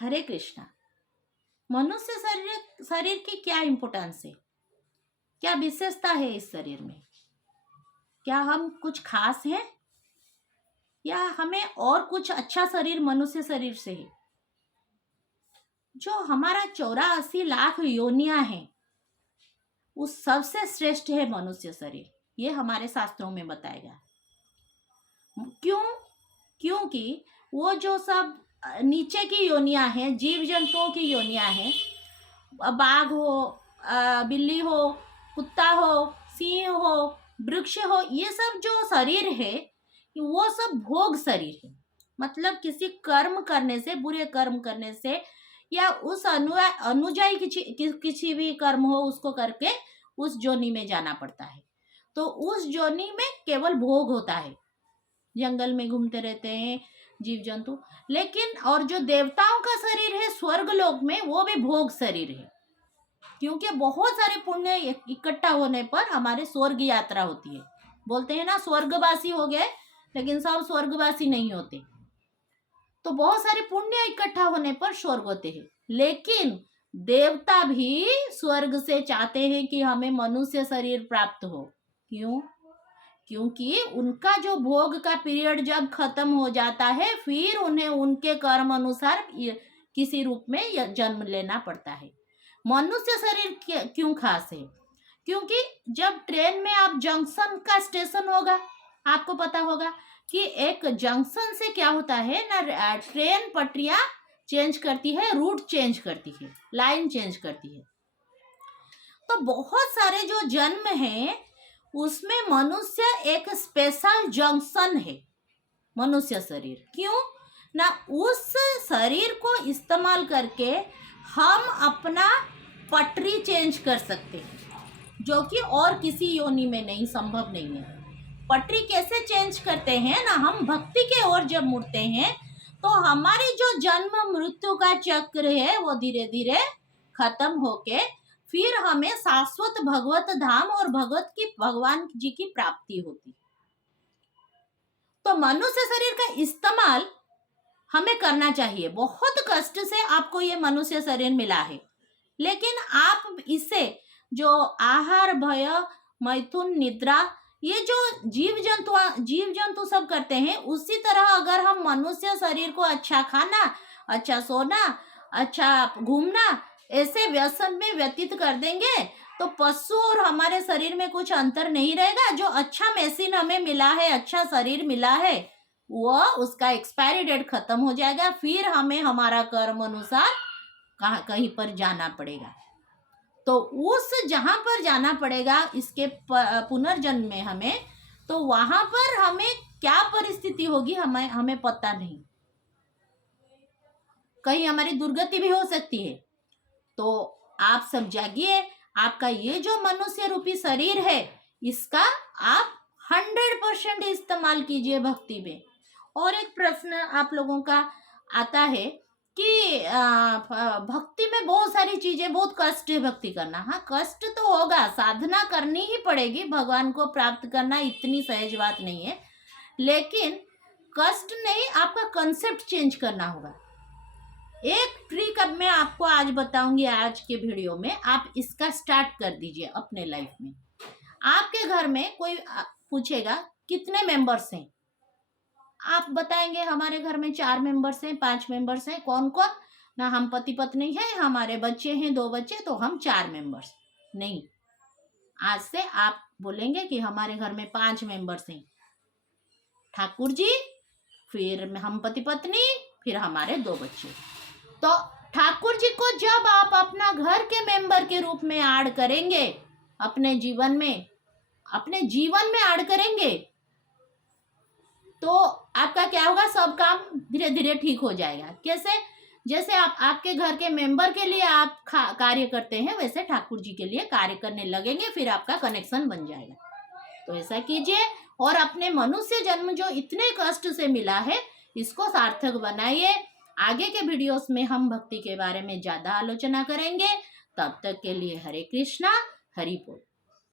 हरे कृष्णा। मनुष्य शरीर शरीर की क्या इम्पोर्टेंस है, क्या विशेषता है इस शरीर में? क्या हम कुछ खास हैं या हमें और कुछ अच्छा शरीर मनुष्य शरीर से है? जो हमारा 84 लाख योनियां हैं उस सबसे श्रेष्ठ है मनुष्य शरीर, ये हमारे शास्त्रों में बताएगा। क्यों? क्योंकि वो जो सब नीचे की योनियां हैं, जीव जंतुओं की योनियां हैं, बाघ हो, बिल्ली हो, कुत्ता हो, सिंह हो, वृक्ष हो, ये सब जो शरीर है वो सब भोग शरीर है। मतलब किसी कर्म करने से, बुरे कर्म करने से या उस अनुजाई किसी भी कर्म हो उसको करके उस जोनी में जाना पड़ता है। तो उस जोनी में केवल भोग होता है, जंगल में घूमते रहते हैं जीव जंतु। लेकिन और जो देवताओं का शरीर है स्वर्ग लोक में, वो भी भोग शरीर है, क्योंकि बहुत सारे पुण्य इकट्ठा होने पर हमारे स्वर्ग यात्रा होती है। बोलते हैं ना स्वर्गवासी हो गए, लेकिन सब स्वर्गवासी नहीं होते। तो बहुत सारे पुण्य इकट्ठा होने पर स्वर्ग होते हैं। लेकिन देवता भी स्वर्ग से चाहते हैं कि हमें मनुष्य शरीर प्राप्त हो। क्यों? क्योंकि उनका जो भोग का पीरियड जब खत्म हो जाता है, फिर उन्हें उनके कर्म अनुसार किसी रूप में जन्म लेना पड़ता है। मनुष्य शरीर क्यों खास है? क्योंकि जब ट्रेन में आप जंक्शन का स्टेशन होगा, आपको पता होगा कि एक जंक्शन से क्या होता है ना, ट्रेन पटरियां चेंज करती है, रूट चेंज करती है, लाइन चेंज करती है। तो बहुत सारे जो जन्म हैं उसमें मनुष्य एक स्पेशल जंक्शन है, मनुष्य शरीर। क्यों ना, उस शरीर को इस्तेमाल करके हम अपना पटरी चेंज कर सकते हैं, जो कि और किसी योनि में नहीं, संभव नहीं है। पटरी कैसे चेंज करते हैं ना, हम भक्ति के ओर जब मुड़ते हैं तो हमारी जो जन्म मृत्यु का चक्र है वो धीरे धीरे खत्म होके फिर हमें शाश्वत भगवत धाम और भगवान जी की प्राप्ति होती। तो मनुष्य शरीर का इस्तेमाल हमें करना चाहिए। बहुत कष्ट से आपको ये मनुष्य शरीर मिला है, लेकिन आप इससे जो आहार, भय, मैथुन, निद्रा, ये जो जीव जंतु सब करते हैं, उसी तरह अगर हम मनुष्य शरीर को अच्छा खाना, अच्छा सोना, अच्छा घूमना, ऐसे व्यसन में व्यतीत कर देंगे तो पशु और हमारे शरीर में कुछ अंतर नहीं रहेगा। जो अच्छा मशीन हमें मिला है, अच्छा शरीर मिला है, वो उसका एक्सपायरी डेट खत्म हो जाएगा, फिर हमें हमारा कर्म अनुसार कहीं पर जाना पड़ेगा। तो उस जहां पर जाना पड़ेगा इसके पुनर्जन्म में हमें, तो वहां पर हमें क्या परिस्थिति होगी हमें पता नहीं। कहीं हमारी दुर्गति भी हो सकती है। तो आप सब जागिए, आपका ये जो मनुष्य रूपी शरीर है इसका आप 100% इस्तेमाल कीजिए भक्ति में। और एक प्रश्न आप लोगों का आता है कि भक्ति में बहुत सारी चीजें, बहुत कष्ट है भक्ति करना। हाँ, कष्ट तो होगा, साधना करनी ही पड़ेगी, भगवान को प्राप्त करना इतनी सहज बात नहीं है। लेकिन कष्ट नहीं, आपका कंसेप्ट चेंज करना होगा। एक ट्रिक अब मैं आपको आज बताऊंगी, आज के वीडियो में आप इसका स्टार्ट कर दीजिए अपने लाइफ में। आपके घर में कोई पूछेगा कितने मेंबर्स हैं, आप बताएंगे हमारे घर में 4 मेंबर्स हैं, 5 मेंबर्स हैं। कौन कौन ना, हम पति पत्नी हैं, हमारे बच्चे हैं 2 बच्चे, तो हम 4 मेंबर्स नहीं। आज से आप बोलेंगे कि हमारे घर में 5 मेंबर्स हैं, ठाकुर जी, फिर हम पति पत्नी, फिर हमारे 2 बच्चे। तो ठाकुर जी को जब आप अपना घर के मेंबर के रूप में ऐड करेंगे, अपने जीवन में ऐड करेंगे, तो आपका क्या होगा, सब काम धीरे धीरे ठीक हो जाएगा। कैसे? जैसे आपके घर के मेंबर के लिए आप कार्य करते हैं, वैसे ठाकुर जी के लिए कार्य करने लगेंगे, फिर आपका कनेक्शन बन जाएगा। तो ऐसा कीजिए और अपने मनुष्य जन्म जो इतने कष्ट से मिला है इसको सार्थक बनाइए। आगे के वीडियोस में हम भक्ति के बारे में ज्यादा आलोचना करेंगे। तब तक के लिए हरे कृष्णा, हरि बोल।